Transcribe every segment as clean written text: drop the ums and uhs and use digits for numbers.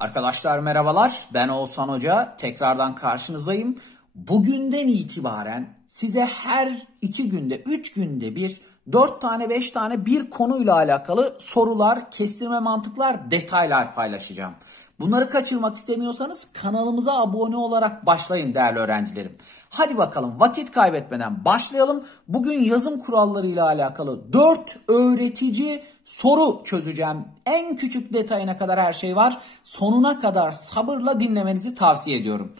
Arkadaşlar merhabalar, ben Oğuzhan Hoca, tekrardan karşınızdayım. Bugünden itibaren size her 2 günde, 3 günde bir, 4 tane, 5 tane bir konuyla alakalı sorular, kestirme mantıklar, detaylar paylaşacağım. Bunları kaçırmak istemiyorsanız kanalımıza abone olarak başlayın değerli öğrencilerim. Hadi bakalım vakit kaybetmeden başlayalım. Bugün yazım kurallarıyla alakalı 4 öğretici soru çözeceğim. En küçük detayına kadar her şey var. Sonuna kadar sabırla dinlemenizi tavsiye ediyorum.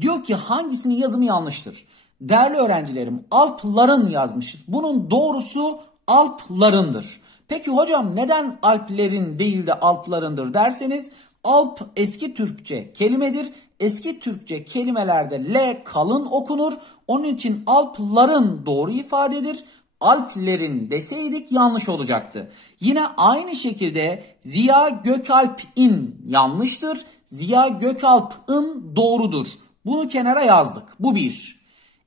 Diyor ki hangisinin yazımı yanlıştır? Değerli öğrencilerim, Alpların yazmış. Bunun doğrusu Alplarındır. Peki hocam neden Alplerin değil de Alplarındır derseniz, Alp eski Türkçe kelimedir. Eski Türkçe kelimelerde L kalın okunur. Onun için Alpların doğru ifadedir. Alplerin deseydik yanlış olacaktı. Yine aynı şekilde Ziya Gökalp'in yanlıştır. Ziya Gökalp'ın doğrudur. Bunu kenara yazdık. Bu bir.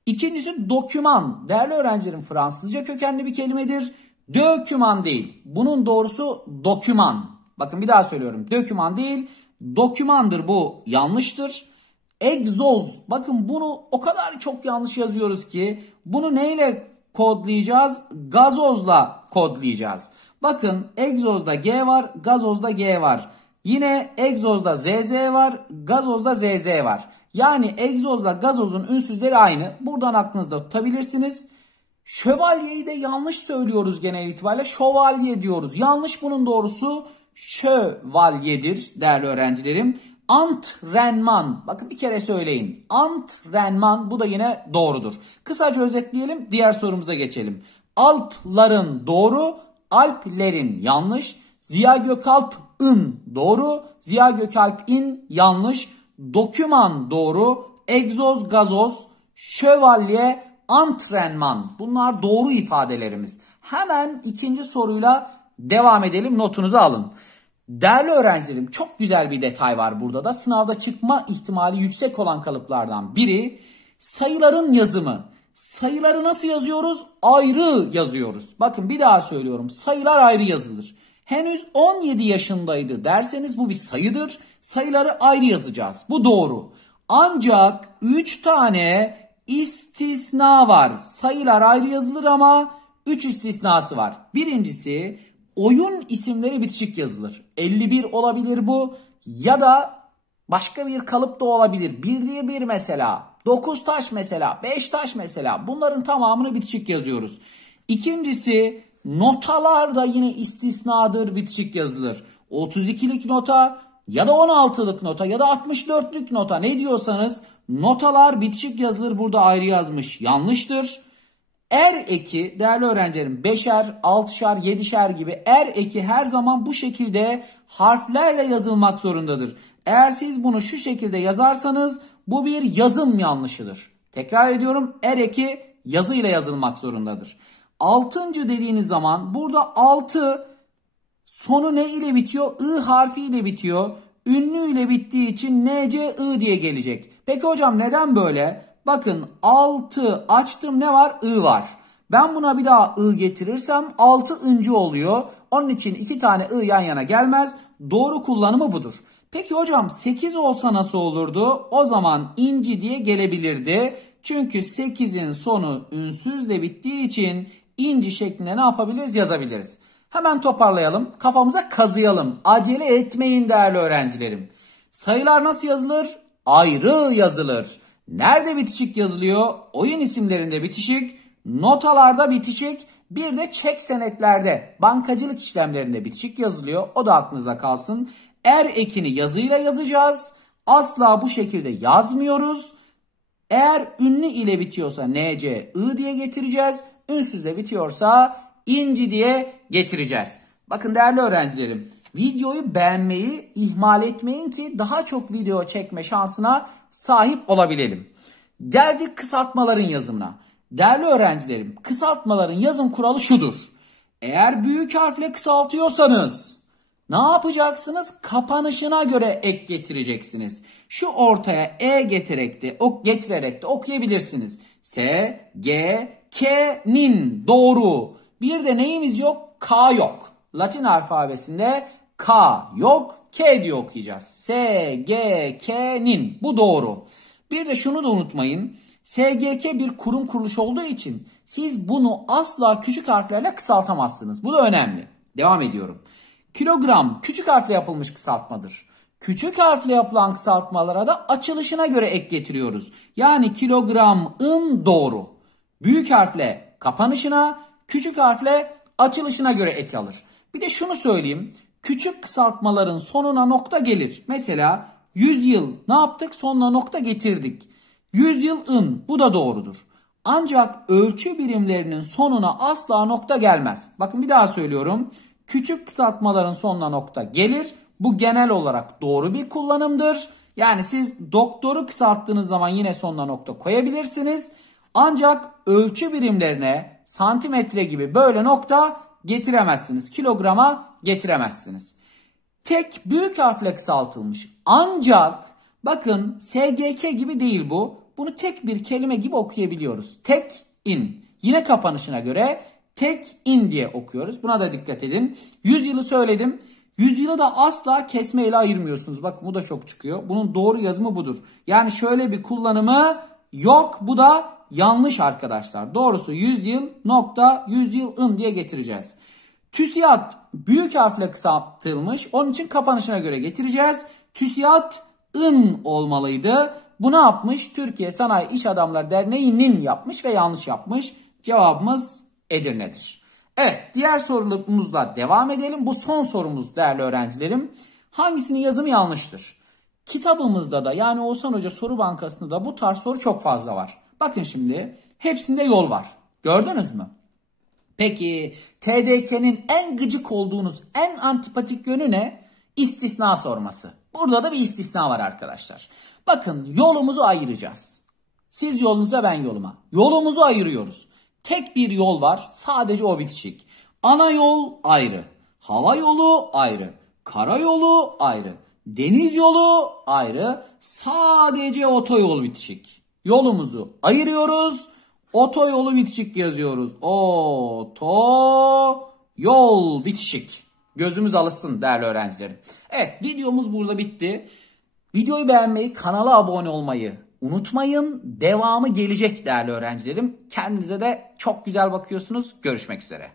İkincisi doküman. Değerli öğrencilerim, Fransızca kökenli bir kelimedir. Döküman değil. Bunun doğrusu doküman. Bakın bir daha söylüyorum. Döküman değil, dokümandır, bu yanlıştır. Egzoz. Bakın bunu o kadar çok yanlış yazıyoruz ki bunu neyle kodlayacağız? Gazozla kodlayacağız. Bakın egzozda G var, gazozda G var. Yine egzozda ZZ var, gazozda ZZ var. Yani egzozla gazozun ünsüzleri aynı. Buradan aklınızda tutabilirsiniz. Şövalyeyi de yanlış söylüyoruz genel itibariyle. Şövalye diyoruz. Yanlış, bunun doğrusu şövalyedir değerli öğrencilerim. Antrenman. Bakın bir kere söyleyin. Antrenman, bu da yine doğrudur. Kısaca özetleyelim, diğer sorumuza geçelim. Alpların doğru, Alplerin yanlış. Ziya Gökalp'ın doğru, Ziya Gökalp'in yanlış. Doküman doğru, egzoz, gazoz, şövalye, antrenman. Bunlar doğru ifadelerimiz. Hemen ikinci soruyla devam edelim, notunuzu alın. Değerli öğrencilerim, çok güzel bir detay var burada da. Sınavda çıkma ihtimali yüksek olan kalıplardan biri sayıların yazımı. Sayıları nasıl yazıyoruz? Ayrı yazıyoruz. Bakın bir daha söylüyorum. Sayılar ayrı yazılır. Henüz 17 yaşındaydı derseniz bu bir sayıdır. Sayıları ayrı yazacağız. Bu doğru. Ancak 3 tane istisna var. Sayılar ayrı yazılır ama 3 istisnası var. Birincisi, oyun isimleri bitişik yazılır. 51 olabilir bu, ya da başka bir kalıp da olabilir. 1 diye 1 mesela, 9 taş mesela, 5 taş mesela. Bunların tamamını bitişik yazıyoruz. İkincisi, notalar da yine istisnadır, bitişik yazılır. 32'lik nota ya da 16'lık nota ya da 64'lük nota, ne diyorsanız notalar bitişik yazılır. Burada ayrı yazmış, yanlıştır. Er eki değerli öğrencilerim, 5'er, 6'şer, 7'şer gibi er eki her zaman bu şekilde harflerle yazılmak zorundadır. Eğer siz bunu şu şekilde yazarsanız bu bir yazım yanlışıdır. Tekrar ediyorum, er eki yazı ile yazılmak zorundadır. 6. dediğiniz zaman burada 6 sonu ne ile bitiyor? I harfi ile bitiyor. Ünlü ile bittiği için NC I diye gelecek. Peki hocam neden böyle? Bakın 6 açtım, ne var? I var. Ben buna bir daha I getirirsem 6 ıncı oluyor. Onun için 2 tane I yan yana gelmez. Doğru kullanımı budur. Peki hocam 8 olsa nasıl olurdu? O zaman inci diye gelebilirdi. Çünkü 8'in sonu ünsüzle bittiği için inci şeklinde ne yapabiliriz? Yazabiliriz. Hemen toparlayalım. Kafamıza kazıyalım. Acele etmeyin değerli öğrencilerim. Sayılar nasıl yazılır? Ayrı yazılır. Nerede bitişik yazılıyor? Oyun isimlerinde bitişik, notalarda bitişik, bir de çek senetlerde, bankacılık işlemlerinde bitişik yazılıyor. O da aklınıza kalsın. Er ekini yazıyla yazacağız. Asla bu şekilde yazmıyoruz. Eğer ünlü ile bitiyorsa NC I diye getireceğiz. Ünsüzle bitiyorsa inci diye getireceğiz. Bakın değerli öğrencilerim, videoyu beğenmeyi ihmal etmeyin ki daha çok video çekme şansına sahip olabilelim. Geldik kısaltmaların yazımına. Değerli öğrencilerim, kısaltmaların yazım kuralı şudur. Eğer büyük harfle kısaltıyorsanız ne yapacaksınız? Kapanışına göre ek getireceksiniz. Şu ortaya E getirerek de okuyabilirsiniz. S, G, K'nin doğru. Bir de neyimiz yok? K yok. Latin alfabesinde K yok, K diye okuyacağız. SGK'nin. Bu doğru. Bir de şunu da unutmayın. SGK bir kurum kuruluş olduğu için siz bunu asla küçük harflerle kısaltamazsınız. Bu da önemli. Devam ediyorum. Kilogram küçük harfle yapılmış kısaltmadır. Küçük harfle yapılan kısaltmalara da açılışına göre ek getiriyoruz. Yani kilogramın doğru. Büyük harfle kapanışına, küçük harfle açılışına göre ek alır. Bir de şunu söyleyeyim. Küçük kısaltmaların sonuna nokta gelir. Mesela 100 yıl ne yaptık? Sonuna nokta getirdik. 100 yılın, bu da doğrudur. Ancak ölçü birimlerinin sonuna asla nokta gelmez. Bakın bir daha söylüyorum. Küçük kısaltmaların sonuna nokta gelir. Bu genel olarak doğru bir kullanımdır. Yani siz doktoru kısalttığınız zaman yine sonuna nokta koyabilirsiniz. Ancak ölçü birimlerine santimetre gibi böyle nokta getiremezsiniz. Kilograma getiremezsiniz. Tek büyük harfle kısaltılmış. Ancak bakın SGK gibi değil bu. Bunu tek bir kelime gibi okuyabiliyoruz. Tek in. Yine kapanışına göre tek in diye okuyoruz. Buna da dikkat edin. 100 yılı söyledim. 100 yılı da asla kesmeyle ayırmıyorsunuz. Bakın bu da çok çıkıyor. Bunun doğru yazımı budur. Yani şöyle bir kullanımı yok. Bu da yanlış arkadaşlar. Doğrusu 100 yıl nokta 100 yılın diye getireceğiz. TÜSİAD büyük harfle kısaltılmış. Onun için kapanışına göre getireceğiz. TÜSİAD'ın olmalıydı. Bu ne yapmış? Türkiye Sanayi İş Adamları Derneği'nin yapmış ve yanlış yapmış. Cevabımız Edirne'dir. Evet, diğer sorumuzla devam edelim. Bu son sorumuz değerli öğrencilerim. Hangisinin yazımı yanlıştır? Kitabımızda da yani Oğuzhan Hoca Soru Bankası'nda da bu tarz soru çok fazla var. Bakın şimdi hepsinde yol var. Gördünüz mü? Peki TDK'nin en gıcık olduğunuz en antipatik yönü ne? İstisna sorması. Burada da bir istisna var arkadaşlar. Bakın yolumuzu ayıracağız. Siz yolunuza ben yoluma. Yolumuzu ayırıyoruz. Tek bir yol var. Sadece o bitişik. Ana yol ayrı. Hava yolu ayrı. Karayolu ayrı. Deniz yolu ayrı. Sadece otoyol bitişik. Yolumuzu ayırıyoruz. Otoyolu bitişik yazıyoruz. Otoyol bitişik. Gözümüz alışsın değerli öğrencilerim. Evet, videomuz burada bitti. Videoyu beğenmeyi, kanala abone olmayı unutmayın. Devamı gelecek değerli öğrencilerim. Kendinize de çok güzel bakıyorsunuz. Görüşmek üzere.